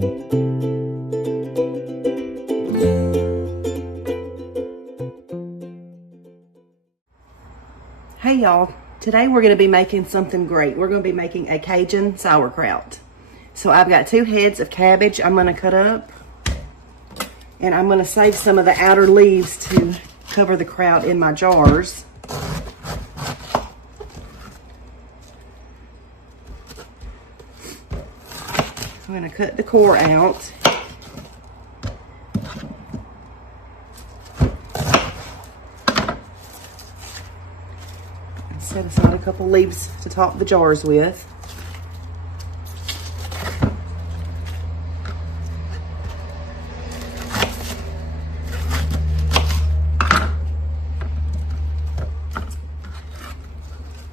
Hey y'all, today we're going to be making something great. We're going to be making a Cajun sauerkraut. So I've got 2 heads of cabbage I'm going to cut up. And I'm going to save some of the outer leaves to cover the kraut in my jars. I'm going to cut the core out. Set aside a couple leaves to top the jars with.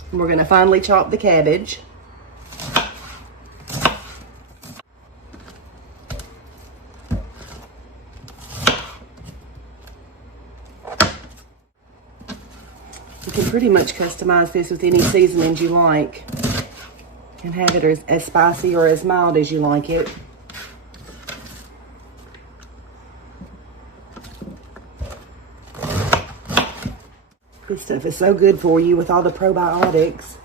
And we're going to finely chop the cabbage. You can pretty much customize this with any seasonings you like and have it as spicy or as mild as you like it. This stuff is so good for you with all the probiotics.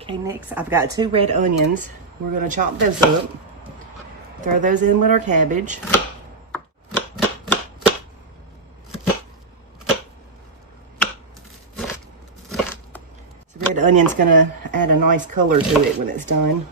Okay, next I've got 2 red onions. We're going to chop those up. Throw those in with our cabbage. The red onion's going to add a nice color to it when it's done.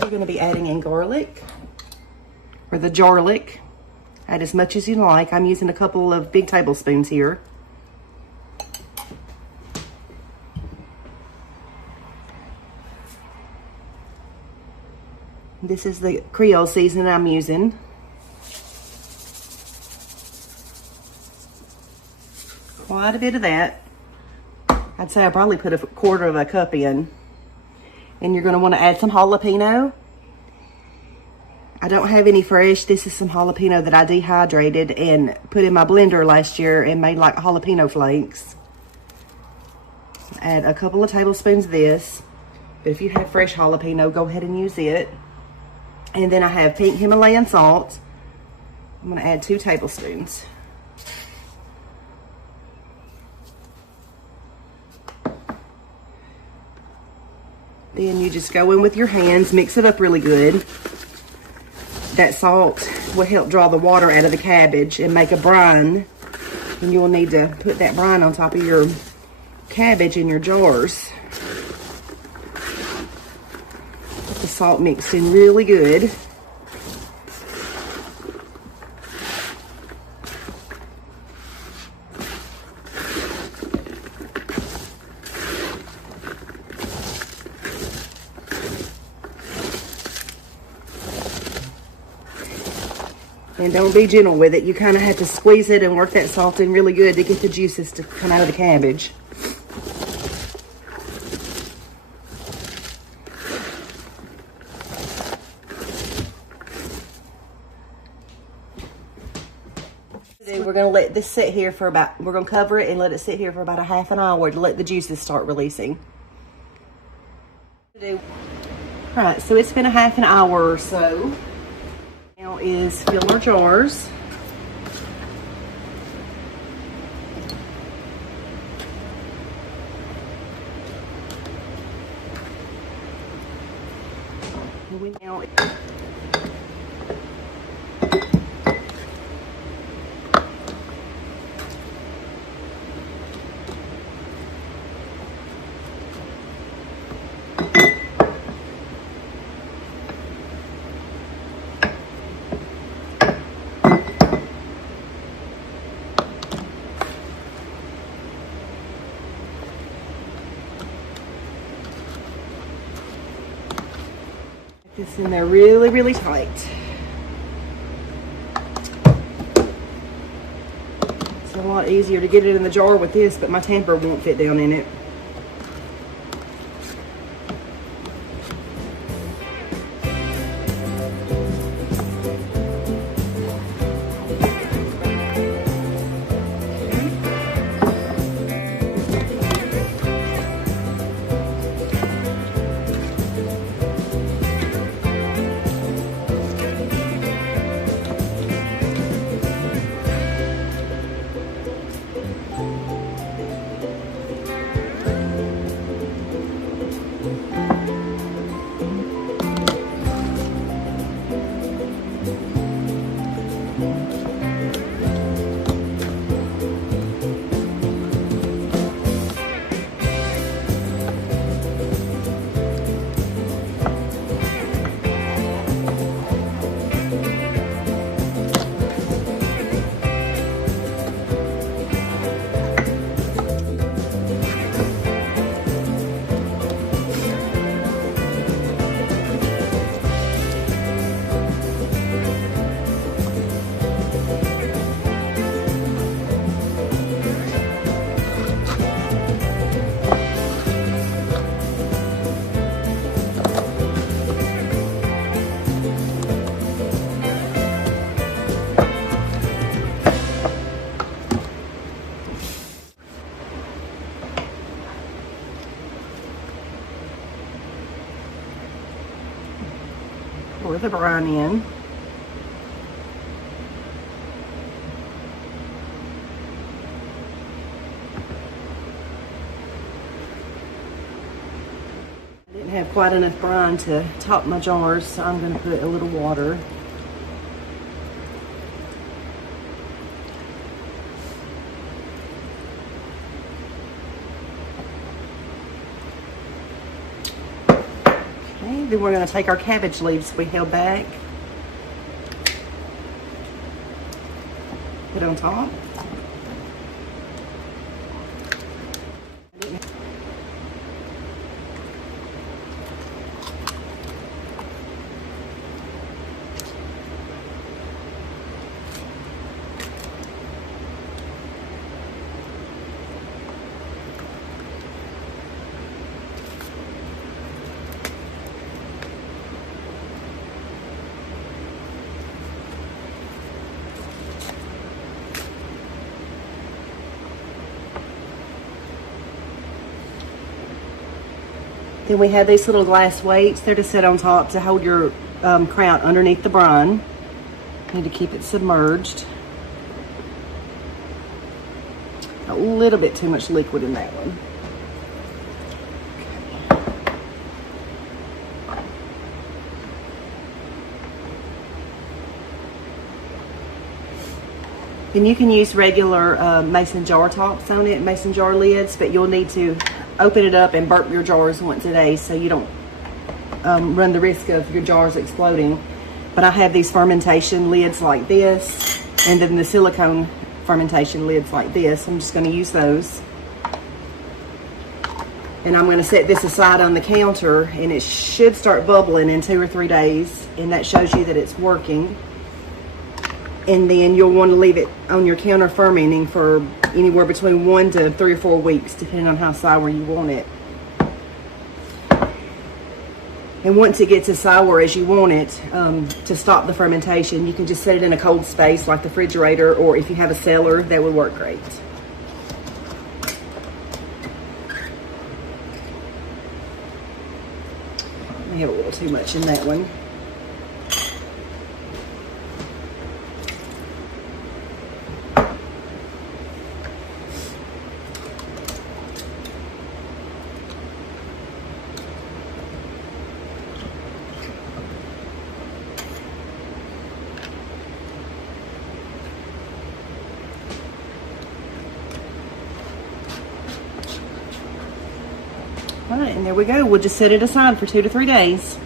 We're going to be adding in garlic, or the jarlic. Add as much as you like. I'm using a couple of big tablespoons here. This is the Creole seasoning I'm using. Quite a bit of that. I'd say I probably put a 1/4 cup in. And you're going to want to add some jalapeno. I don't have any fresh. This is some jalapeno that I dehydrated and put in my blender last year and made like jalapeno flakes. Add a couple of tablespoons of this. But if you have fresh jalapeno, go ahead and use it. And then I have pink Himalayan salt. I'm going to add 2 tablespoons. Then you just go in with your hands, mix it up really good. That salt will help draw the water out of the cabbage and make a brine. And you will need to put that brine on top of your cabbage in your jars. Get the salt mixed in really good. And don't be gentle with it. You kind of have to squeeze it and work that salt in really good to get the juices to come out of the cabbage. Then we're going to let this sit here for we're going to cover it and let it sit here for about a ½ an hour to let the juices start releasing. All right, so it's been a ½ an hour or so. Now is fill our jars. And we now this in there really, really tight. So a lot easier to get it in the jar with this, but my tamper won't fit down in it. Pour the brine in. I didn't have quite enough brine to top my jars, so I'm going to put a little water. Then we're going to take our cabbage leaves we held back, put on top. Then we have these little glass weights. They're to set on top to hold your kraut underneath the brine. You need to keep it submerged. A little bit too much liquid in that one. And you can use regular mason jar tops on it, mason jar lids, but you'll need to open it up and burp your jars once a day so you don't run the risk of your jars exploding. But I have these fermentation lids like this, and then the silicone fermentation lids like this. I'm just going to use those. And I'm going to set this aside on the counter, and it should start bubbling in 2 or 3 days, and that shows you that it's working. And then you'll want to leave it on your counter fermenting for anywhere between 1 to 3 or 4 weeks, depending on how sour you want it. And once it gets as sour as you want it, to stop the fermentation, you can just set it in a cold space like the refrigerator, or if you have a cellar, that would work great. I have a little too much in that one. All right, and there we go. We'll just set it aside for 2 to 3 days.